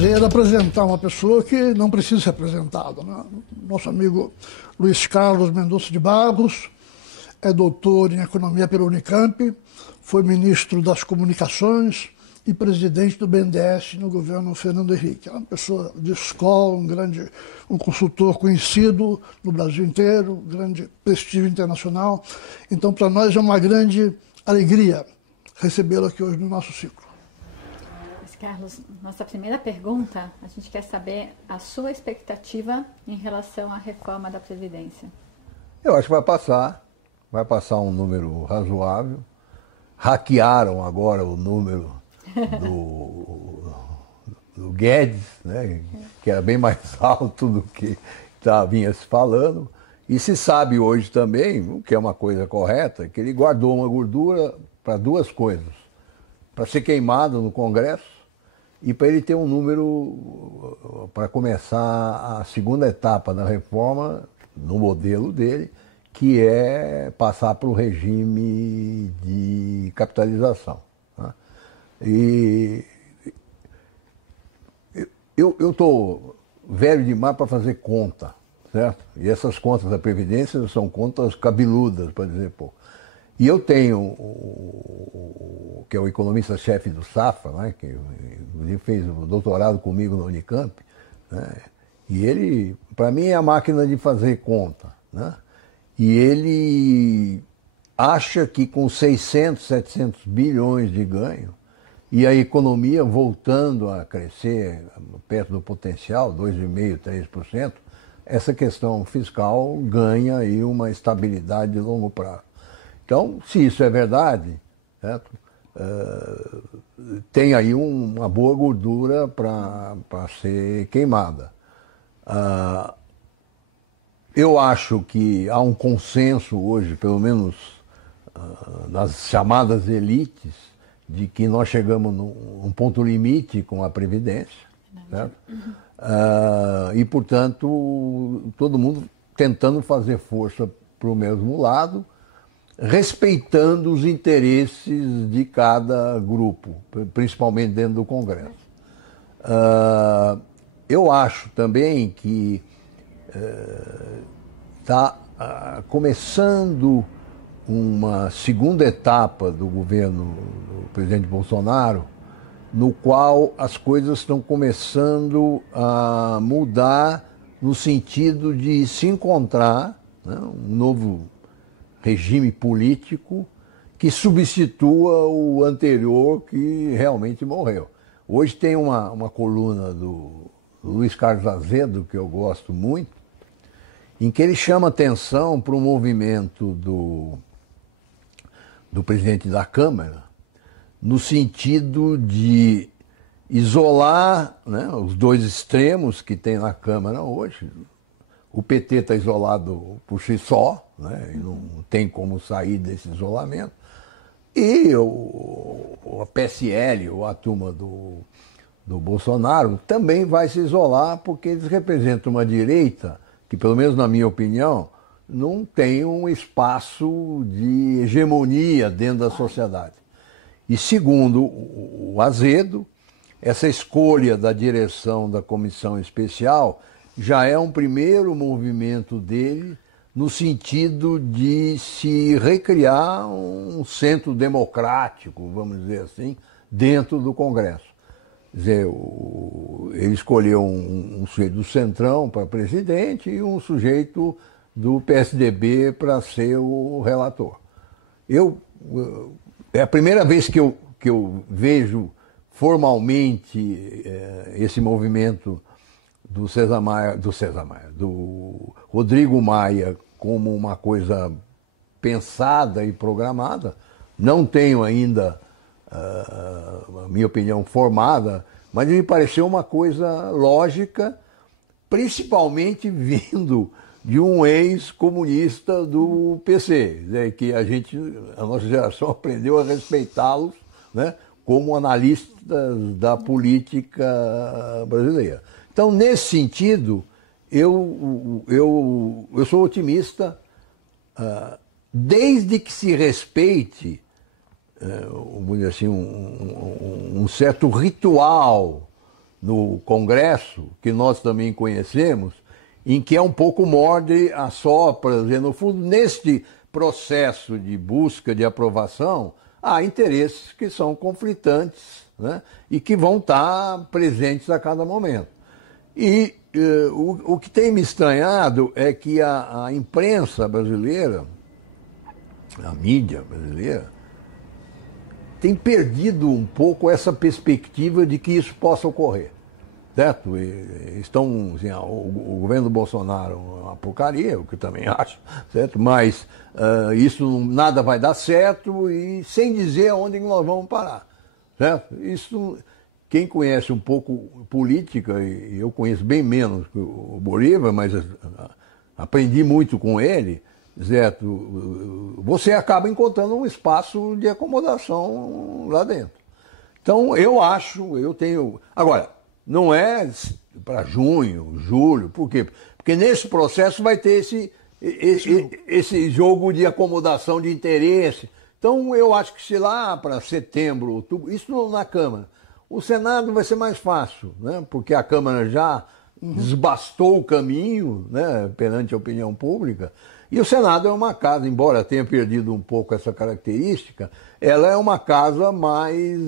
prazer apresentar uma pessoa que não precisa ser apresentada, né? Nosso amigo Luiz Carlos Mendonça de Barros é doutor em economia pela Unicamp, foi ministro das Comunicações e presidente do BNDES no governo Fernando Henrique. É uma pessoa de escola, um consultor conhecido no Brasil inteiro, grande prestígio internacional. Então, para nós é uma grande alegria recebê-lo aqui hoje no nosso ciclo. Carlos, nossa primeira pergunta, a gente quer saber a sua expectativa em relação à reforma da Previdência. Eu acho que vai passar um número razoável. Hackearam agora o número do Guedes, né, que era bem mais alto do que vinha se falando. E se sabe hoje também, o que é uma coisa correta, que ele guardou uma gordura para duas coisas. Para ser queimado no Congresso e para ele ter um número para começar a segunda etapa da reforma, no modelo dele, que é passar para o regime de capitalização. Né? E eu estou velho demais para fazer conta, certo? E essas contas da Previdência são contas cabeludas, para dizer pouco. E eu tenho que é o economista-chefe do Safra, né, que inclusive fez o doutorado comigo na Unicamp, né, e ele, para mim, é a máquina de fazer conta. Né, e ele acha que com 600, 700 bilhões de ganho, e a economia voltando a crescer perto do potencial, 2,5%, 3%, essa questão fiscal ganha aí uma estabilidade de longo prazo. Então, se isso é verdade, certo? Tem aí uma boa gordura para ser queimada. Eu acho que há um consenso hoje, pelo menos nas chamadas elites, de que nós chegamos num ponto limite com a Previdência, certo? E, portanto, todo mundo tentando fazer força para o mesmo lado, respeitando os interesses de cada grupo, principalmente dentro do Congresso. Eu acho também que está começando uma segunda etapa do governo do presidente Bolsonaro, no qual as coisas estão começando a mudar no sentido de se encontrar, né, um novo regime político que substitua o anterior que realmente morreu. Hoje tem uma coluna do Luiz Carlos Azevedo, que eu gosto muito, em que ele chama atenção para o movimento do presidente da Câmara, no sentido de isolar, né, os dois extremos que tem na Câmara hoje. O PT está isolado por si só, né, e não tem como sair desse isolamento. E a PSL, ou a turma do Bolsonaro, também vai se isolar porque eles representam uma direita que, pelo menos na minha opinião, não tem um espaço de hegemonia dentro da sociedade. E segundo o Azedo, essa escolha da direção da comissão especial já é um primeiro movimento dele no sentido de se recriar um centro democrático, vamos dizer assim, dentro do Congresso. Quer dizer, ele escolheu um sujeito do Centrão para presidente e um sujeito do PSDB para ser o relator. É a primeira vez que eu vejo formalmente esse movimento do Rodrigo Maia como uma coisa pensada e programada. Não tenho ainda a minha opinião formada, mas me pareceu uma coisa lógica, principalmente vindo de um ex-comunista do PC, né, que a nossa geração aprendeu a respeitá-los, né, como analistas da política brasileira. Então, nesse sentido, eu sou otimista, desde que se respeite, vamos dizer assim, um certo ritual no Congresso, que nós também conhecemos, em que é um pouco morde a sopra, no fundo, neste processo de busca de aprovação, há interesses que são conflitantes, né, e que vão estar presentes a cada momento. E o que tem me estranhado é que a imprensa brasileira, a mídia brasileira, tem perdido um pouco essa perspectiva de que isso possa ocorrer. Certo? Estão, assim, o governo do Bolsonaro é uma porcaria, o que eu também acho, certo? Mas isso nada vai dar certo e sem dizer aonde nós vamos parar. Certo? Isso, quem conhece um pouco política, e eu conheço bem menos que o Bolívar, mas aprendi muito com ele, certo? Você acaba encontrando um espaço de acomodação lá dentro. Então, eu tenho... Agora, não é para junho, julho, por quê? Porque nesse processo vai ter esse jogo de acomodação de interesse. Então, eu acho que se lá para setembro, outubro, isso na Câmara, o Senado vai ser mais fácil, né? Porque a Câmara já desbastou o caminho, né, perante a opinião pública. E o Senado é uma casa, embora tenha perdido um pouco essa característica, ela é uma casa mais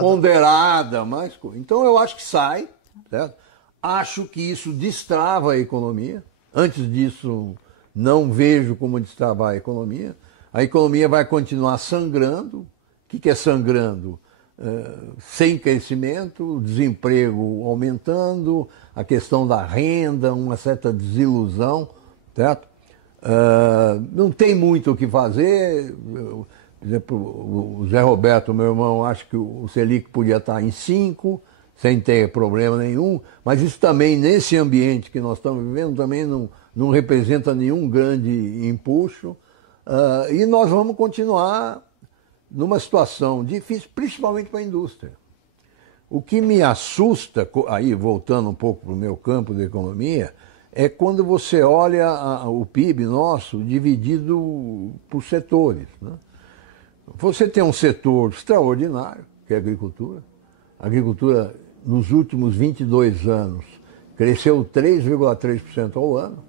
ponderada. Mais... Então eu acho que sai, certo? Acho que isso destrava a economia. Antes disso, não vejo como destravar a economia. A economia vai continuar sangrando. O que é sangrando? Sem crescimento, desemprego aumentando, a questão da renda, uma certa desilusão, certo? Não tem muito o que fazer. Por exemplo, o Zé Roberto, meu irmão, acha que o Selic podia estar em 5, sem ter problema nenhum, mas isso também, nesse ambiente que nós estamos vivendo, também não representa nenhum grande empuxo. E nós vamos continuar numa situação difícil, principalmente para a indústria. O que me assusta, aí voltando um pouco para o meu campo de economia, é quando você olha o PIB nosso dividido por setores, né? Você tem um setor extraordinário, que é a agricultura. A agricultura, nos últimos 22 anos, cresceu 3,3% ao ano.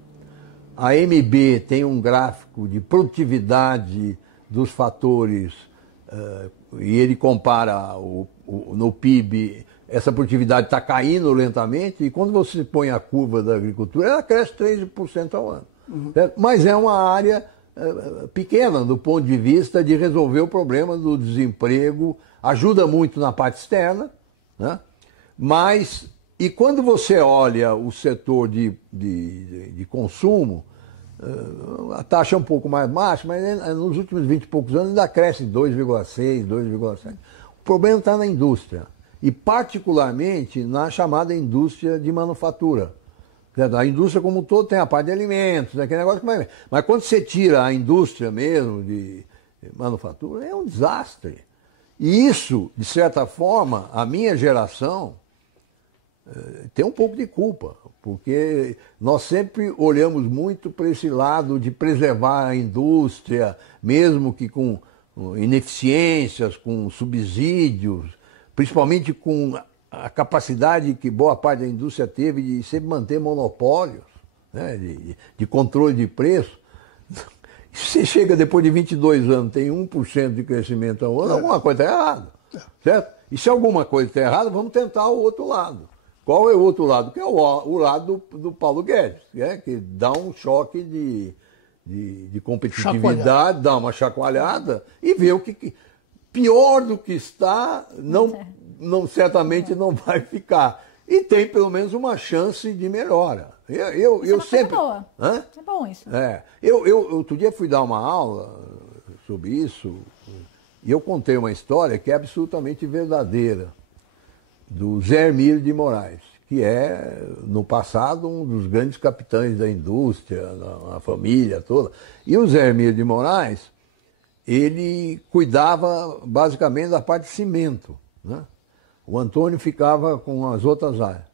A MB tem um gráfico de produtividade dos fatores, e ele compara no PIB, essa produtividade está caindo lentamente, e quando você põe a curva da agricultura, ela cresce 13% ao ano. Mas é uma área pequena do ponto de vista de resolver o problema do desemprego, ajuda muito na parte externa, né? Mas, e quando você olha o setor de consumo, a taxa é um pouco mais baixa, mas nos últimos 20 e poucos anos ainda cresce 2,6, 2,7. O problema está na indústria, e particularmente na chamada indústria de manufatura. A indústria como um todo tem a parte de alimentos, aquele negócio que vai... Mas quando você tira a indústria mesmo de manufatura, é um desastre. E isso, de certa forma, a minha geração tem um pouco de culpa, porque nós sempre olhamos muito para esse lado de preservar a indústria, mesmo que com ineficiências, com subsídios, principalmente com a capacidade que boa parte da indústria teve de sempre manter monopólios, né, de controle de preço. Se você chega depois de 22 anos, tem 1% de crescimento ao ano, alguma coisa está errada. Certo? E se alguma coisa está errada, vamos tentar o outro lado. Qual é o outro lado? Que é o lado do Paulo Guedes, né, que dá um choque de competitividade, dá uma chacoalhada e vê o que pior do que está, certamente não vai ficar. E tem pelo menos uma chance de melhora. Eu sempre. Boa. Hã? É bom isso. Eu outro dia fui dar uma aula sobre isso e eu contei uma história que é absolutamente verdadeira, do Zé Hermílio de Moraes, que é, no passado, um dos grandes capitães da indústria, a família toda. E o Zé Hermílio de Moraes, ele cuidava basicamente da parte de cimento, né? O Antônio ficava com as outras áreas.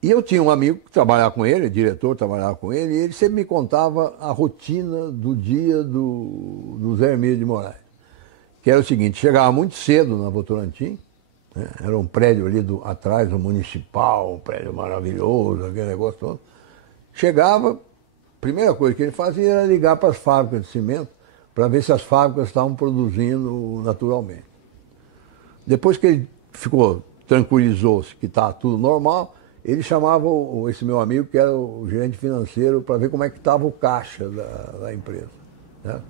E eu tinha um amigo que trabalhava com ele, diretor trabalhava com ele, e ele sempre me contava a rotina do dia do Zé Hermílio de Moraes. Que era o seguinte: chegava muito cedo na Votorantim, né? Era um prédio ali atrás do Municipal, um prédio maravilhoso, aquele negócio todo. Chegava, a primeira coisa que ele fazia era ligar para as fábricas de cimento para ver se as fábricas estavam produzindo naturalmente. Depois que ele tranquilizou-se que estava tudo normal, ele chamava esse meu amigo, que era o gerente financeiro, para ver como é que estava o caixa da empresa, né?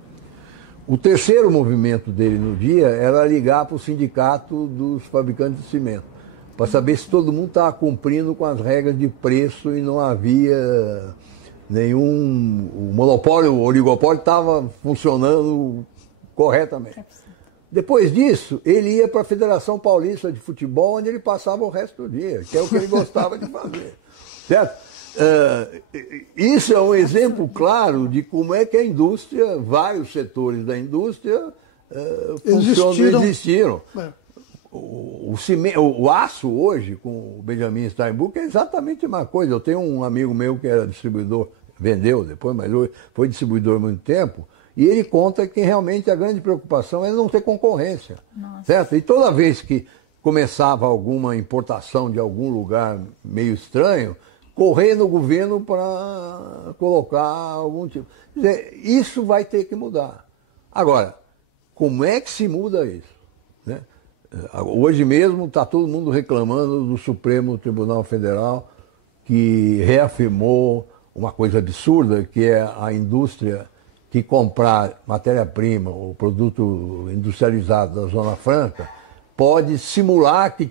O terceiro movimento dele no dia era ligar para o sindicato dos fabricantes de cimento, para saber se todo mundo estava cumprindo com as regras de preço e não havia nenhum... O monopólio, o oligopólio estava funcionando corretamente. Depois disso, ele ia para a Federação Paulista de Futebol, onde ele passava o resto do dia, que é o que ele gostava de fazer. Certo? Isso é um exemplo claro de como é que a indústria, vários setores da indústria existiram. O aço hoje, com o Benjamin Steinbuch, é exatamente a mesma coisa. Eu tenho um amigo meu que era distribuidor, vendeu depois, mas foi distribuidor há muito tempo, e ele conta que realmente a grande preocupação é não ter concorrência. Certo? E toda vez que começava alguma importação de algum lugar meio estranho, correr no governo para colocar algum tipo. Quer dizer, isso vai ter que mudar. Agora, como é que se muda isso? Né? Hoje mesmo está todo mundo reclamando do Supremo Tribunal Federal, que reafirmou uma coisa absurda, que é a indústria que comprar matéria-prima ou produto industrializado da Zona Franca pode simular que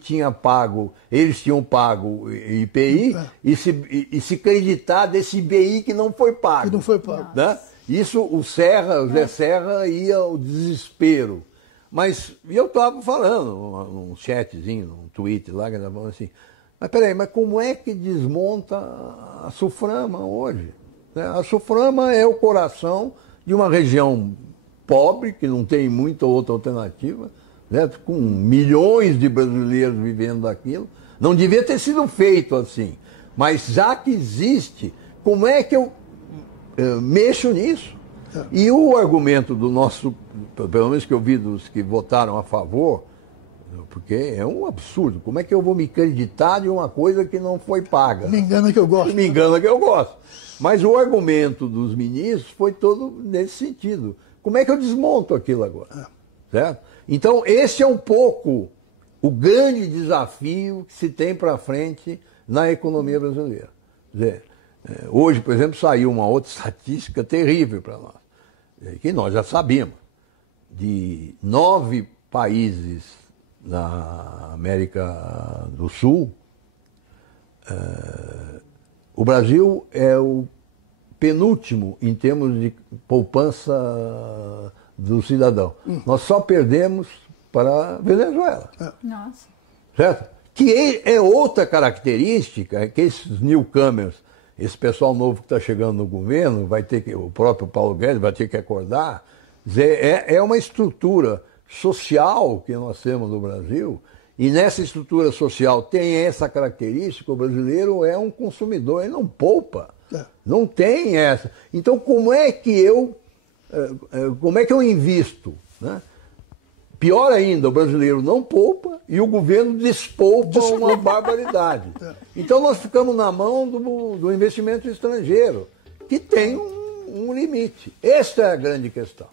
eles tinham pago IPI e se acreditar desse IPI que não foi pago. Que não foi pago. Né? Isso o Zé Serra ia ao desespero. Mas eu estava falando num chatzinho, num tweet lá, que estava falando assim, mas peraí, mas como é que desmonta a Suframa hoje? A Suframa é o coração de uma região pobre, que não tem muita outra alternativa, né, com milhões de brasileiros vivendo daquilo. Não devia ter sido feito assim. Mas já que existe, como é que eu mexo nisso? E o argumento do nosso, pelo menos que eu vi dos que votaram a favor, porque é um absurdo. Como é que eu vou me acreditar de uma coisa que não foi paga? Me engana que eu gosto. Me engana que eu gosto. Mas o argumento dos ministros foi todo nesse sentido. Como é que eu desmonto aquilo agora? Certo? Então, esse é um pouco o grande desafio que se tem para frente na economia brasileira. Quer dizer, hoje, por exemplo, saiu uma outra estatística terrível para nós, que nós já sabíamos. De 9 países na América do Sul, o Brasil é o penúltimo em termos de poupança do cidadão. Nós só perdemos para a Venezuela. Nossa. Certo? Que é outra característica, que esses newcomers, esse pessoal novo que está chegando no governo, o próprio Paulo Guedes vai ter que acordar. É uma estrutura social que nós temos no Brasil, e nessa estrutura social tem essa característica: o brasileiro é um consumidor, ele não poupa. Não tem essa. Então, como é que eu invisto? Né? Pior ainda, o brasileiro não poupa e o governo despoupa uma barbaridade. Então nós ficamos na mão do investimento estrangeiro, que tem um limite. Esta é a grande questão.